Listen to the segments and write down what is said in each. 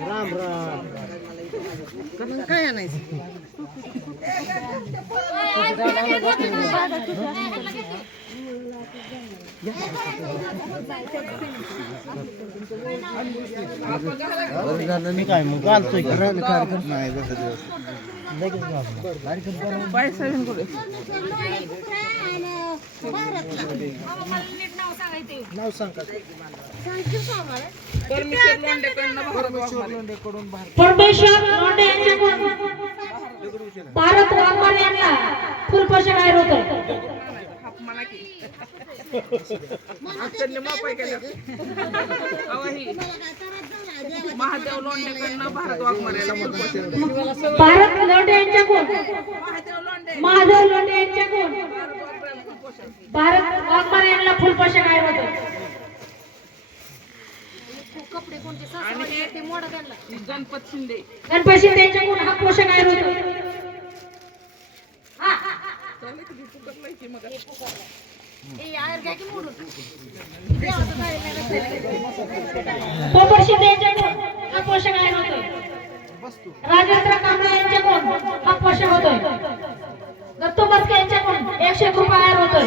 राम राम. काय आणायचं? बरं झालं मी काय मग घालतोय कार्यक्रम नाही कार्यक्रम करून पैसा घेऊन कुठे नाव सांग. का परमेश्वर लोंढेकडनं भारत वाघमारे. लोंढेकडून बाहेर परमेश्वर लोंढे यांच्याकडून भारत वाघमारे यांना फुलपाशा बाहेर होतं हाप म्हणा की त्यांनी मापाई केल्या अहो ही महादेव लोंढेकडनं भारत वाघमारेला फुलपाशा. भारत लोंढे यांच्याकडून महादेव लोंढे महादेव लोंढे यांच्याकडून भारत वाघमारेला फुलपाशा. भारत वाघमारे यांना फुलपाशा बाहेर होतं आणि हे गणपत शिंदे. गणपती शिंदे यांच्याकडून हा की मग. पोपट शिंदे यांच्याकडून हा बाहेर होतं. राजेंद्र कांबळे यांच्याकडून हा पोषक होतोय दत्तू बसके यांच्याकडून एकशे एक रुपये होतोय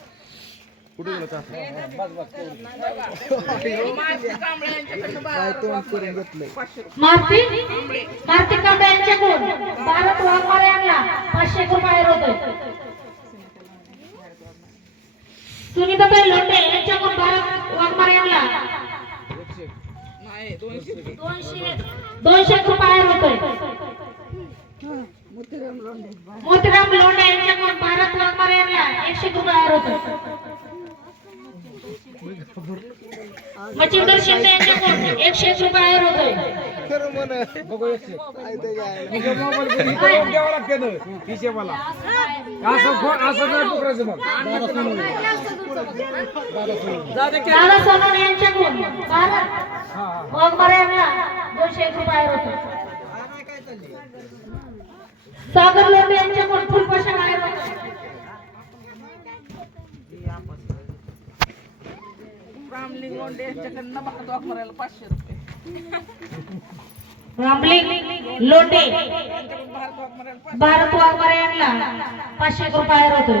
कुठे काय भारत तोंड कांबळे यांच्याकडून भारत वाघमारे यांना पाचशे रुपये बाहेर सुनीताबाई लोंढे यांच्याकडून भारत वाघमारे यांना. दोनशे रुपये बाहेर मोतीराम लोंढे यांच्याकडून भारत वाघमारे यांना एकशे रुपये होते. मच्छिंदर शिंदे यांच्याकडून एकशे एक रुपये बाहेर होतोय. खरं म्हण बघू एकशे काय ते काय दादा सोनवणे यांच्याकडून भारत वाघमारे यांना दोनशे एक रुपये बाहेर होतोय. सागर लोंढे यांच्याकडून फुलपाशा बाहेर होतोय यांच्याकडनं पाचशे रुपये. रामलिंग यांच्याकडून भारत वाघमारे यांना पाचशे रुपये होतोय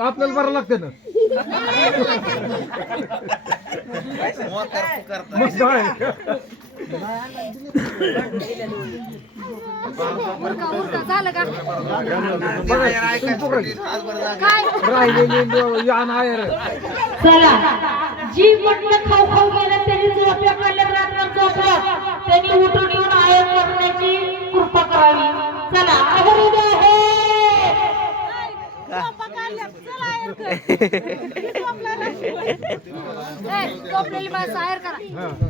आपल्याला बरं लागते ना मग काय चला जी म्हटलं खाऊ खाऊ गेलं त्यांनी झोप्या काढल्या रात्र झोपलं. त्यांनी उठून येऊन आयर करण्याची कृपा करावी. चला उभे आहे. मामा पैसे द्या गणेश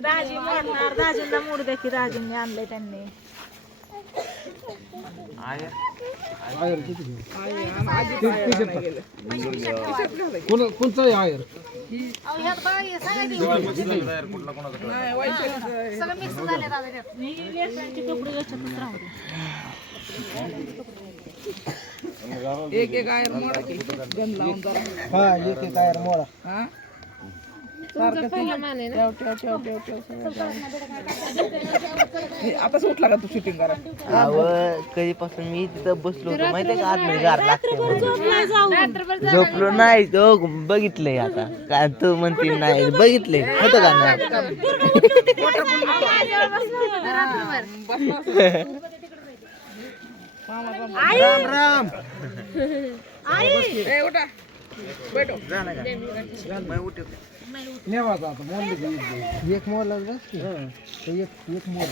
दाजी मोडणार. दाजींना मोड द्या की दाजींनी आणलंय त्यांनी. कोण कोणचं आहे आयर नाही वैशालीचं एक एक आयर मोडा की. गंध लावून जरा. हा एक एक आयर मोडा. हा? सारखं ते ठेव ठेव ठेव ठेव ठेव सगळं ठेव. हे, आता सुटला का तू शूटिंग करा कधीपासून मी तिथं बसलो होतो का? आतमध्ये गार लागते म्हणून. झोपलो नाही. तो बघितलंय आता. काय तू म्हणते नाही बघितलंय होतं का नाही? राम राम. ए उठा. बैठो. नेवाचा आता मोडलं की एक एक मोल बस एक एक मोल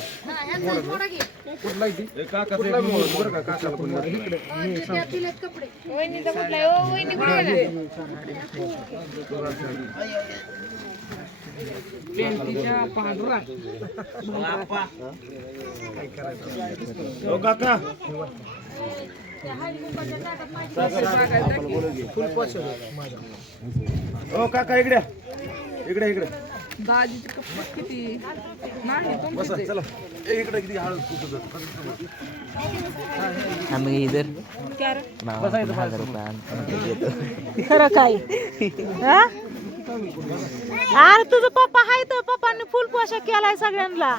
कुठला कुठला बरं का, काकाला पण इकडे. मी सांगतो. काका ओ काका इकडे इकडे इकडे. दाजीचे कपडे किती? नाही बसा तुमचे चला. ए, इकडे किती हळद खूप आम्ही इधर. मामा हजार रुपये आणतो, देतो. खरं काय? हा? अरे तुझं पप्पा हाय तर पप्पांनी फुल पोशाख केलाय सगळ्यांना.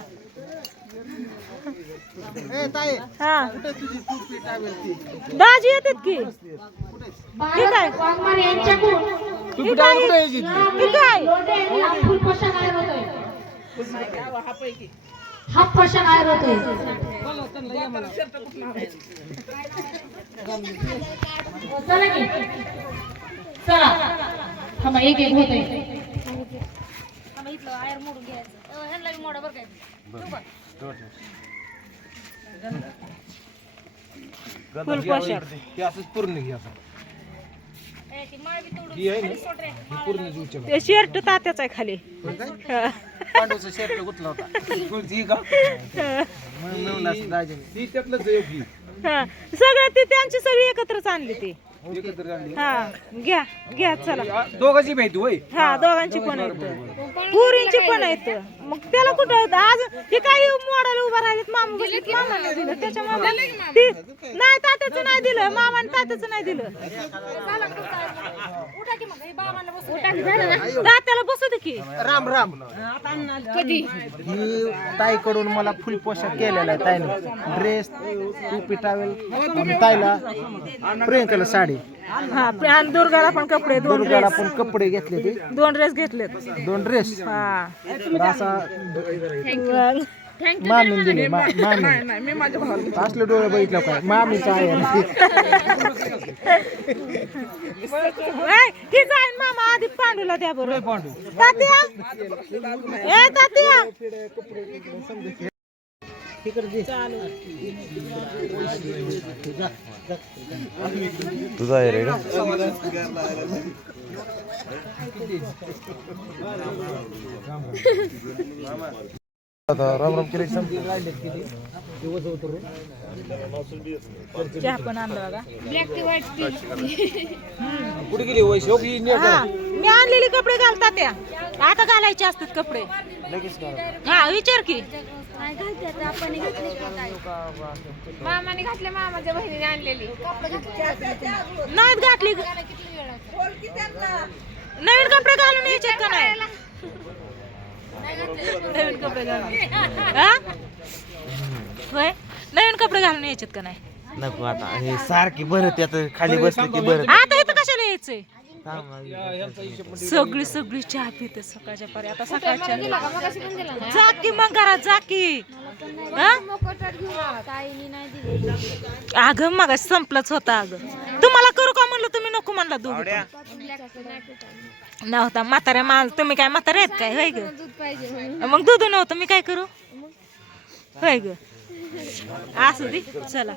ए, ताई, हा. कुठे तुझी टोपी टावेल ती? दाजी येतात की? ठीक आहे. वाघमारे यांच्याकडून टोपी टावेल कुठे आहे याची? ठीक आहे. हा फुल पोशाख आयर होतोय हा पोशाख आयर होतोय. चला की. चला. थांबा एक एक होतोय. फुल पोशाख हे असंच पूर्ण घे असं. ही आहे ना ही पूर्ण जीवच्या ते शर्ट तात्याच आहे खाली. हा. पांडूचा शर्ट गुतला होता. ही. हा. सगळं ते त्यांची सगळी एकत्रच आणली ती. एकत्र आणली. हा. घ्या घ्या चला. दोघांची माहिती होय. हा दोघांची पण आहेत. पुरींची पण आहेत. मग त्याला कुठं? आज हे काही मोडाला उभा राहिलेत मामा बसलेत मामाने दिलं त्याच्यामुळे ती नाही तात्याचं नाही दिलं मामाने तात्याचं नाही दिलं. तात्याला बसू दे. की. राम राम कधी? ही ताईकडून मला फुल पोशाख केलेला आहे ताईने. ड्रेस टोपी टावेल आणि ताईला प्रियंकाला साडी. हा आणि दुर्गाला पण कपडे दोन दुर्गाला ड्रेस पण कपडे घेतले ते. दोन ड्रेस घेतलेत. दोन ड्रेस हा. असा मामीन दिले मा- मामी नाही नाही मी माझ्या भावाला असले डोळे बघितलं काय मामीचा आहे? ए, ही जाईन मामा आधी पांडूला द्या बरं. पांडू? तात्या? ए तात्या. तुझा आहे रे का? राम राम केले चहा पण आणलं बघा. कुठे गेली हो हा मी आणलेली कपडे घालतात त्या. आता घालायचे असतात कपडे. हा विचार की. मामाने घातले मामाच्या बहिणीने आणलेली. नाहीत घातली नवीन कपडे घालून यायचे का नाही? नवीन कपडे घालून हा? होय नवीन कपडे घालून यायचे का नाही? नको आता हे सारखी बरं त्यात खाली बसलं की बरं आता इथं कशाला यायचंय? थांब. सगळी सगळी चहा पिते सकाळच्या परी आता सकाळच्या मगाशी पण दिला ना? जा की मग घरात जा की. हा? ताईने नाही दिली. अगं मग संपलंच होतं अगं तुम्हाला करू का म्हणलं तुम्ही नको म्हणला दूध नव्हता म्हाताऱ्या माल तुम्ही काय म्हातारे आहेत काय? होय ग. मग दूध नव्हतं मी काय करू? होय ग. असू दे चला.